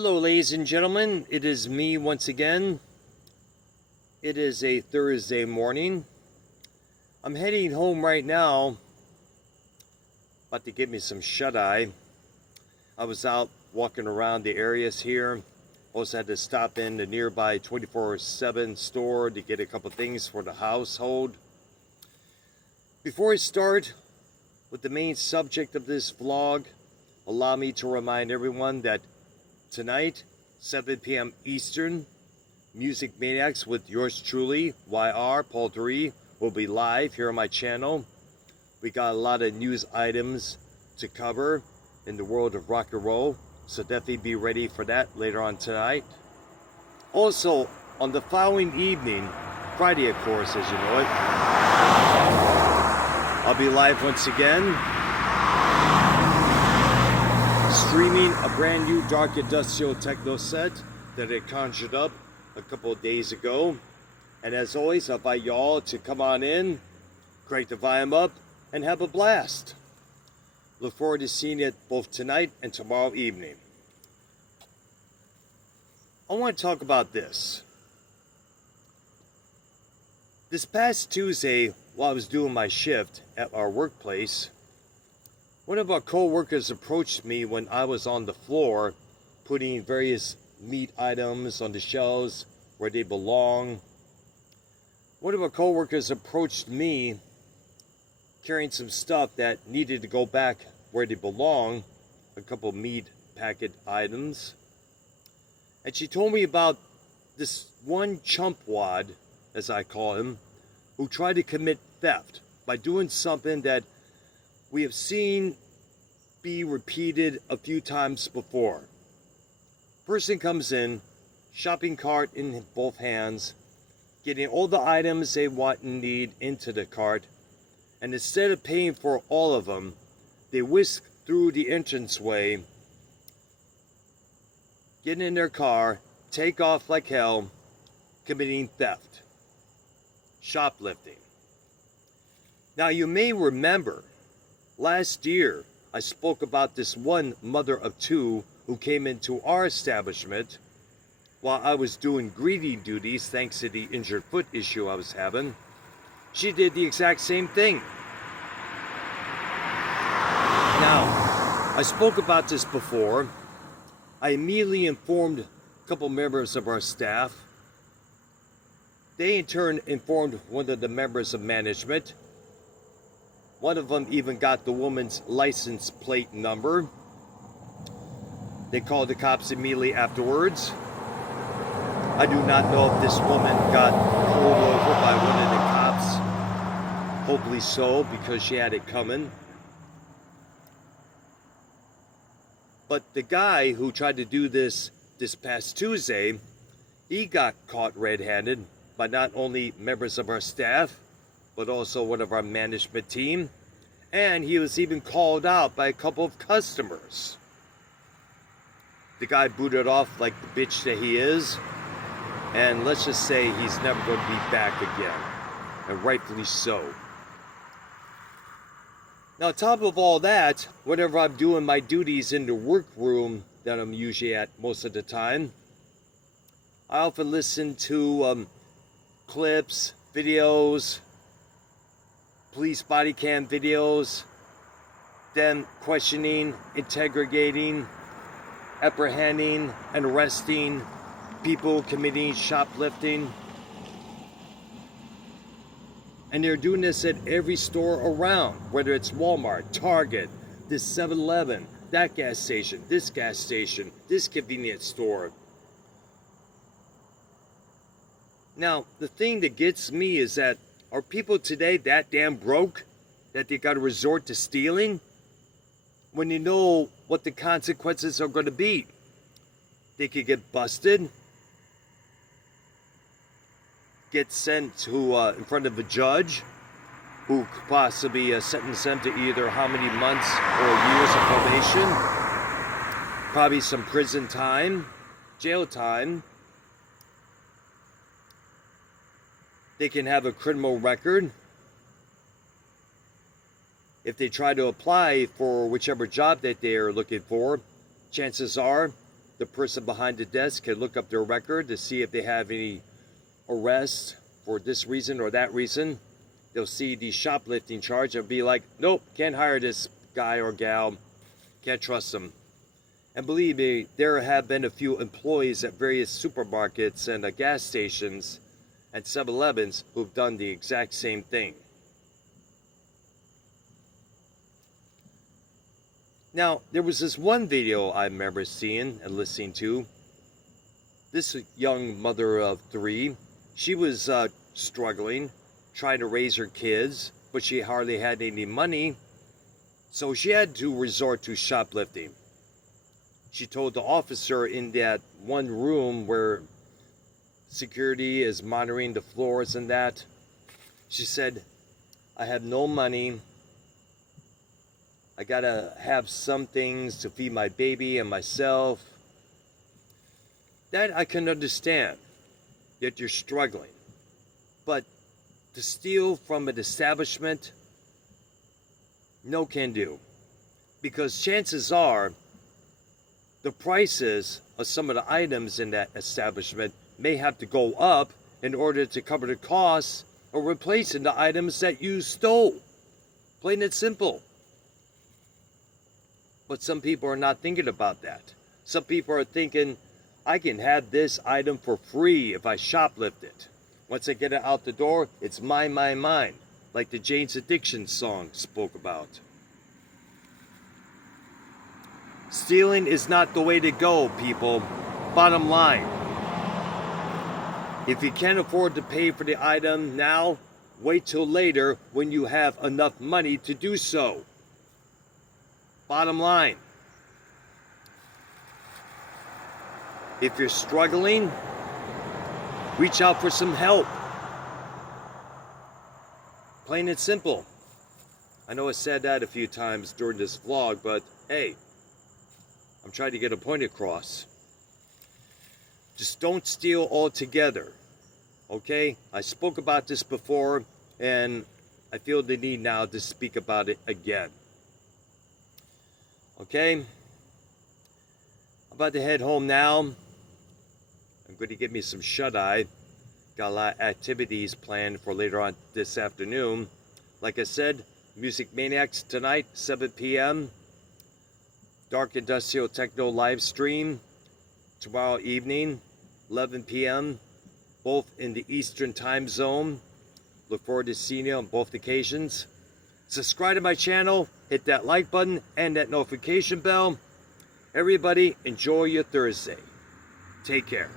Hello, ladies and gentlemen. It is me once again. It is a Thursday morning. I'm heading home right now. About to get me some shut-eye. I was out walking around the areas here. Also had to stop in the nearby 24/7 store to get a couple things for the household. Before I start with the main subject of this vlog, allow me to remind everyone that tonight, 7 p.m. Eastern, Music Maniax with yours truly, YR, Paul Dury, will be live here on my channel. We got a lot of news items to cover in the world of rock and roll, so definitely be ready for that later on tonight. Also, on the following evening, Friday of course, as you know it, I'll be live once again, streaming a brand new dark industrial techno set that I conjured up a couple of days ago. And as always, I invite y'all to come on in, crank the volume up, and have a blast. Look forward to seeing it both tonight and tomorrow evening. I want to talk about this. This past Tuesday, while I was doing my shift at our workplace, one of our co-workers approached me when I was on the floor putting various meat items on the shelves where they belong. One of our co-workers approached me carrying some stuff that needed to go back where they belong, a couple meat packet items. And she told me about this one chumpwad, as I call him, who tried to commit theft by doing something that we have seen be repeated a few times before. Person comes in, shopping cart in both hands, getting all the items they want and need into the cart, and instead of paying for all of them, they whisk through the entranceway, get in their car, take off like hell, committing theft, shoplifting. Now you may remember, last year I spoke about this one mother of two who came into our establishment while I was doing greeting duties thanks to the injured foot issue I was having. She did the exact same thing. Now, I spoke about this before. I immediately informed a couple members of our staff. They in turn informed one of the members of management. One of them even got the woman's license plate number. They called the cops immediately afterwards. I do not know if this woman got pulled over by one of the cops. Hopefully so, because she had it coming. But the guy who tried to do this past Tuesday, he got caught red-handed by not only members of our staff, but also one of our management team. And he was even called out by a couple of customers. The guy booted off like the bitch that he is. And let's just say he's never going to be back again. And rightfully so. Now, on top of all that, whenever I'm doing my duties in the workroom that I'm usually at most of the time, I often listen to clips, videos, police body cam videos, them questioning, interrogating, apprehending, and arresting people committing shoplifting. And they're doing this at every store around, whether it's Walmart, Target, this 7-Eleven, that gas station, this convenience store. Now, the thing that gets me is that, are people today that damn broke that they got to resort to stealing when you know what the consequences are going to be? They could get busted, get sent to in front of a judge who could possibly sentence them to either how many months or years of probation, probably some prison time, jail time. They can have a criminal record. If they try to apply for whichever job that they are looking for, chances are the person behind the desk can look up their record to see if they have any arrests for this reason or that reason. They'll see the shoplifting charge and be like, nope, can't hire this guy or gal, can't trust them. And believe me, there have been a few employees at various supermarkets and gas stations and 7-Elevens who've done the exact same thing. Now, there was this one video I remember seeing and listening to. This young mother of 3, she was struggling, trying to raise her kids, but she hardly had any money, so she had to resort to shoplifting. She told the officer in that one room where security is monitoring the floors and that, she said, I have no money. I gotta have some things to feed my baby and myself. That I can understand, yet you're struggling. But to steal from an establishment, no can do. Because chances are, the prices of some of the items in that establishment may have to go up in order to cover the costs of replacing the items that you stole. Plain and simple. But some people are not thinking about that. Some people are thinking, I can have this item for free if I shoplift it. Once I get it out the door, it's mine, mine, mine. Like the Jane's Addiction song spoke about. Stealing is not the way to go, people. Bottom line. If you can't afford to pay for the item now, wait till later when you have enough money to do so. Bottom line. If you're struggling, reach out for some help. Plain and simple. I know I said that a few times during this vlog, but hey, I'm trying to get a point across. Just don't steal altogether. Okay? I spoke about this before, and I feel the need now to speak about it again. Okay? I'm about to head home now. I'm going to get me some shut-eye. Got a lot of activities planned for later on this afternoon. Like I said, Music Maniacs tonight, 7 p.m. Dark Industrial Techno live stream tomorrow evening, 11 p.m. Both in the Eastern time zone. Look forward to seeing you on both occasions. Subscribe to my channel, hit that like button and that notification bell. Everybody, enjoy your Thursday. Take care.